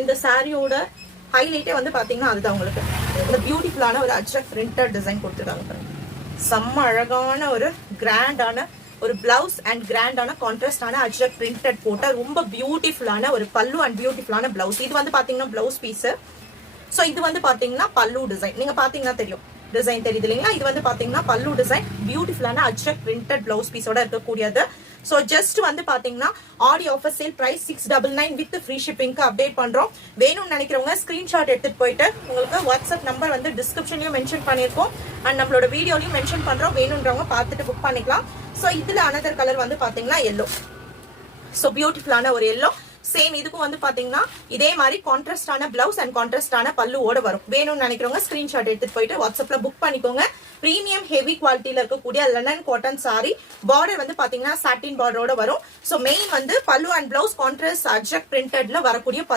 இந்த சாரியோட ஹைலைட்டே வந்து பாத்தீங்கன்னா அதுதான். உங்களுக்கு இந்த பியூட்டிஃபுல்லான ஒரு அஜ்ரக் பிரிண்டட் டிசைன் கொடுத்துருக்காங்க. செம்ம அழகான ஒரு கிராண்டான ஒரு பிளவுஸ் அண்ட் கிராண்டான கான்ட்ராஸ்டான அஜ்ரக் பிரிண்டட் போட்ட ரொம்ப பியூட்டிஃபுல்லான ஒரு பல்லு அண்ட் பியூட்டிஃபுல்லான பிளவுஸ். இது வந்து பாத்தீங்கன்னா பிளவுஸ் பீஸ். ஸோ இது வந்து பாத்தீங்கன்னா பல்லு டிசைன். நீங்க பாத்தீங்கன்னா தெரியும், டிசைன் தெரியுது இல்லைங்களா? இது வந்து பாத்தீங்கன்னா பல்லு டிசைன், பியூட்டிஃபுல்லான அஜ்ரக் பிரிண்டட் பிளவுஸ் பீஸோட இருக்கக்கூடியது. ஸோ ஜஸ்ட் வந்து பாத்தீங்கன்னா Aadi offer sale price 699 with free ஷிப்பிங்க்கு அப்டேட் பண்றோம். வேணும்னு நினைக்கிறவங்க ஸ்கிரீன்ஷாட் எடுத்துட்டு போயிட்டு உங்களுக்கு வாட்ஸ்அப் நம்பர் வந்து டிஸ்கிரிப்ஷன்லயும் மென்ஷன் பண்ணிருக்கோம் அண்ட் நம்மளோட வீடியோலயும் மென்ஷன் பண்றோம். வேணும்ன்றவங்க பார்த்துட்டு புக் பண்ணிக்கலாம். ஸோ இதுல அனதர் கலர் வந்து பாத்தீங்கன்னா எல்லோ. ஸோ பியூட்டிஃபுல்லான ஒரு எல்லோ. சேம் இதுக்கும் வந்து பாத்தீங்கன்னா இதே மாதிரி கான்ட்ராஸ்டான பிளவுஸ் அண்ட் கான்ட்ராஸ்டான பல்லுவோட வரும். வேணும்னு நினைக்கிறவங்க ஸ்கிரீன்ஷாட் எடுத்துட்டு போயிட்டு வாட்ஸ்அப்ல புக் பண்ணிக்கோங்க. பிரீமியம் ஹெவி குவாலிட்டியில இருக்கக்கூடிய லெனன் காட்டன் சாரி. பார்டர் வந்து பாத்தீங்கன்னா சாட்டின் பார்டரோட வரும். ஸோ மெயின் வந்து பல்லு அண்ட் பிளவுஸ் கான்ட்ராஸ்ட் அஜ்ரக் பிரிண்டட்ல வரக்கூடிய பல்லு